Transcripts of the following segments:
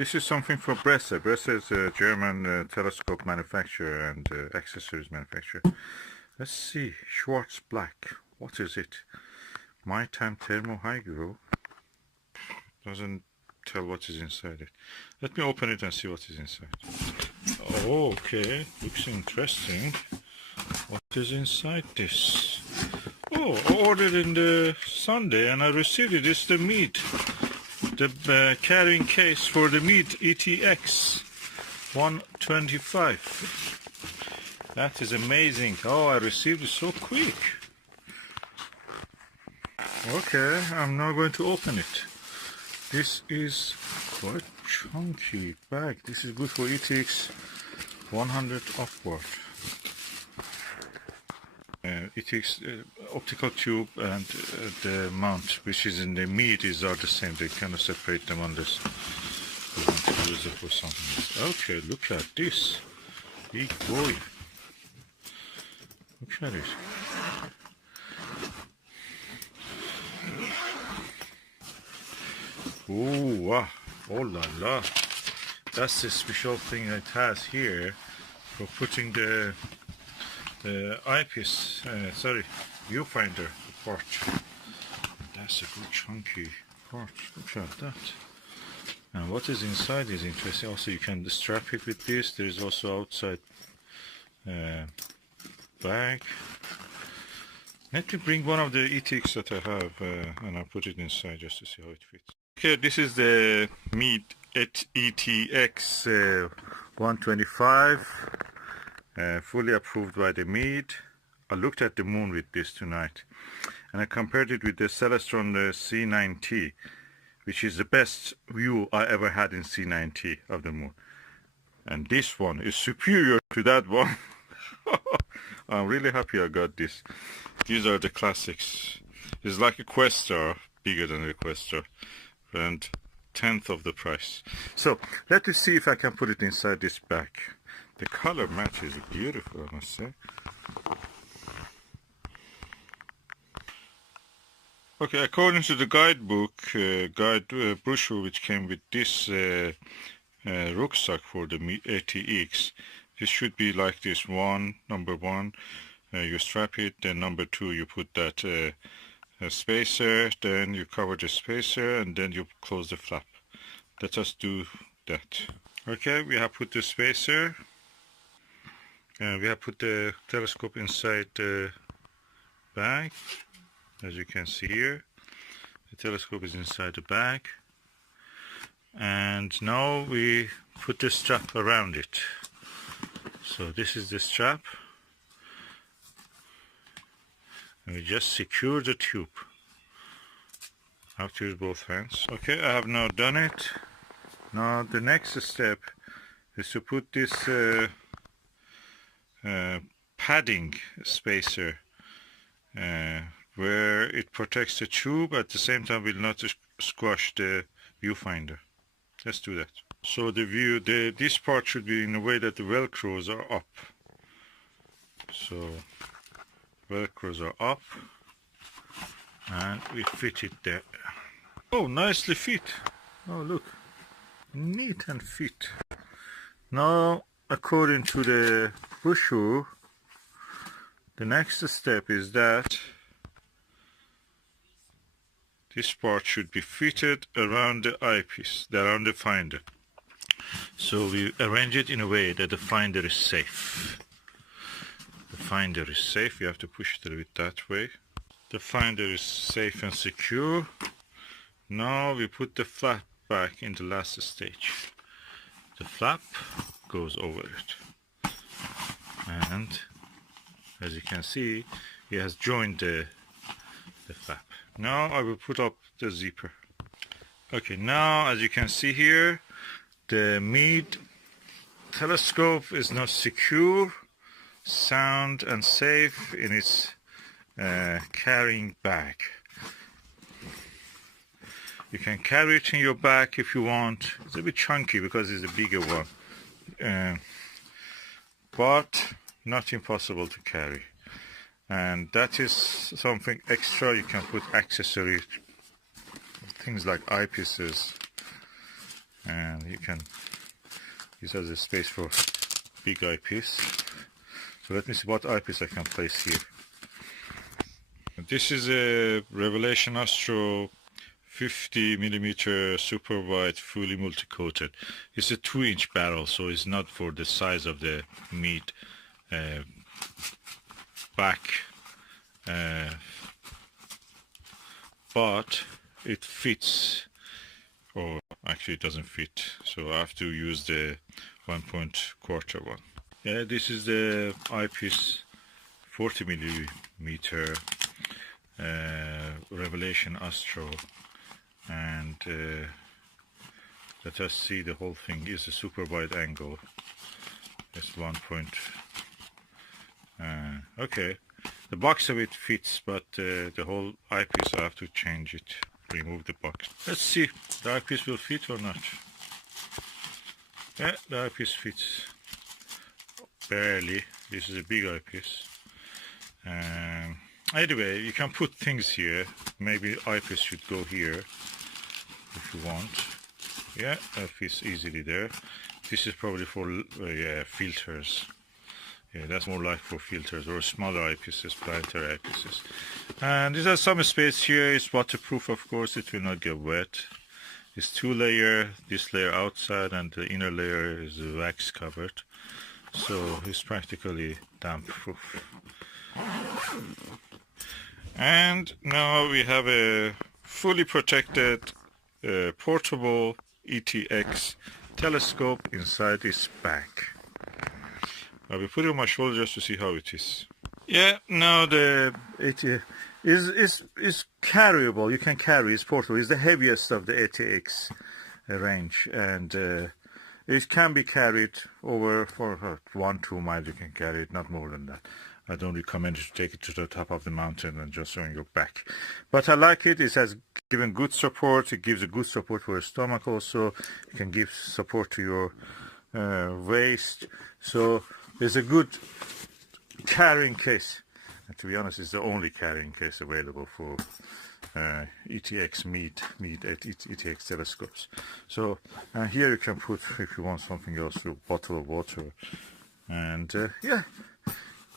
This is something for Bresser. Bresser is a German telescope manufacturer and accessories manufacturer. Let's see. Schwarz black. What is it? My time thermo hydro. Doesn't tell what is inside it. Let me open it and see what is inside. Oh, okay. Looks interesting. What is inside this? Oh, I ordered in the Sunday and I received it. It's the Meade. The carrying case for the Meade ETX 125. That is amazing. Oh, I received it so quick. Okay, I'm now going to open it. This is quite chunky bag. This is good for ETX 100 upward. ETX optical tube and the mount, which is in the Meade, are the same. They cannot separate them unless you want to use it for something else. Okay, look at this. Big boy. Look at it. Oh, wow. Oh la la. That's the special thing it has here for putting the eyepiece, viewfinder part. That's a good chunky part. Look at that. And what is inside is interesting. Also, you can strap it with this. There is also outside bag. Let me bring one of the ETX that I have and I'll put it inside just to see how it fits. Okay, this is the Meade ETX 125. Fully approved by the Meade. I looked at the moon with this tonight and I compared it with the Celestron C9T, which is the best view I ever had in C9T of the moon, and this one is superior to that one. I'm really happy I got this. These are the classics. It's like a Questar, bigger than a Questar, and 10th of the price. So let us see if I can put it inside this bag. The color match is beautiful, I must say. Okay, according to the guidebook, brochure which came with this rucksack for the ATX, this should be like this. Number one, you strap it, then number two, you put that spacer, then you cover the spacer, and then you close the flap. Let us do that. Okay, we have put the spacer. We have put the telescope inside the bag, as you can see here. The telescope is inside the bag. And now we put the strap around it. So this is the strap. And we just secure the tube. I have to use both hands. Okay, I have now done it. Now the next step is to put this padding spacer where it protects the tube, at the same time will not squash the viewfinder. Let's do that. So this part should be in a way that the velcros are up. So velcros are up and we fit it there. Oh, nicely fit. Oh, look, neat and fit. Now, according to the brochure, the next step is that this part should be fitted around the eyepiece, around the finder. So we arrange it in a way that the finder is safe. The finder is safe. You have to push it a bit that way. The finder is safe and secure. Now we put the flap back in the last stage. The flap goes over it. And as you can see, he has joined the flap. Now I will put up the zipper. Okay, now as you can see here, the Meade telescope is now secure, sound and safe in its carrying bag. You can carry it in your bag if you want. It's a bit chunky because it's a bigger one, but not impossible to carry. And that is something extra. You can put accessories, things like eyepieces, and you can use as a space for big eyepiece. So let me see what eyepiece I can place here. This is a Revelation Astro 50mm super wide, fully multi-coated. It's a 2-inch barrel, so it's not for the size of the Meade back, but it fits. Or actually it doesn't fit, so I have to use the 1.25 one. Yeah, this is the eyepiece 40mm Revelation Astro, and let us see, the whole thing is a super wide angle. It's 1 point. Okay, the box of it fits, but the whole eyepiece I have to change it, remove the box. Let's see, the eyepiece will fit or not. Yeah, the eyepiece fits barely. This is a big eyepiece. Anyway, you can put things here. Maybe eyepiece should go here if you want. Yeah, that fits easily there. This is probably for yeah, filters. Yeah, that's more like for filters or smaller eyepieces, brighter eyepieces. And there's some space here. It's waterproof, of course. It will not get wet. It's 2-layer. This layer outside, and the inner layer is wax covered. So it's practically damp proof. And now we have a fully protected portable ETX telescope inside this bag. I will put it on my shoulder just to see how it is. Yeah, now the ATX is carryable. You can carry. It's portable. It's the heaviest of the ATX range, and it can be carried over for 1-2 miles. You can carry it, not more than that. I don't recommend you to take it to the top of the mountain and just on your back. But I like it. It has given good support. It gives a good support for your stomach also. It can give support to your waist. So it's a good carrying case. And to be honest, it's the only carrying case available for ETX Meade ETX telescopes. So here you can put, if you want something else, a bottle of water. And yeah,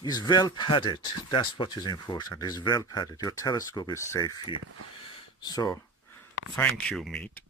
it's well padded. That's what is important. It's well padded. Your telescope is safe here. So thank you, Meade.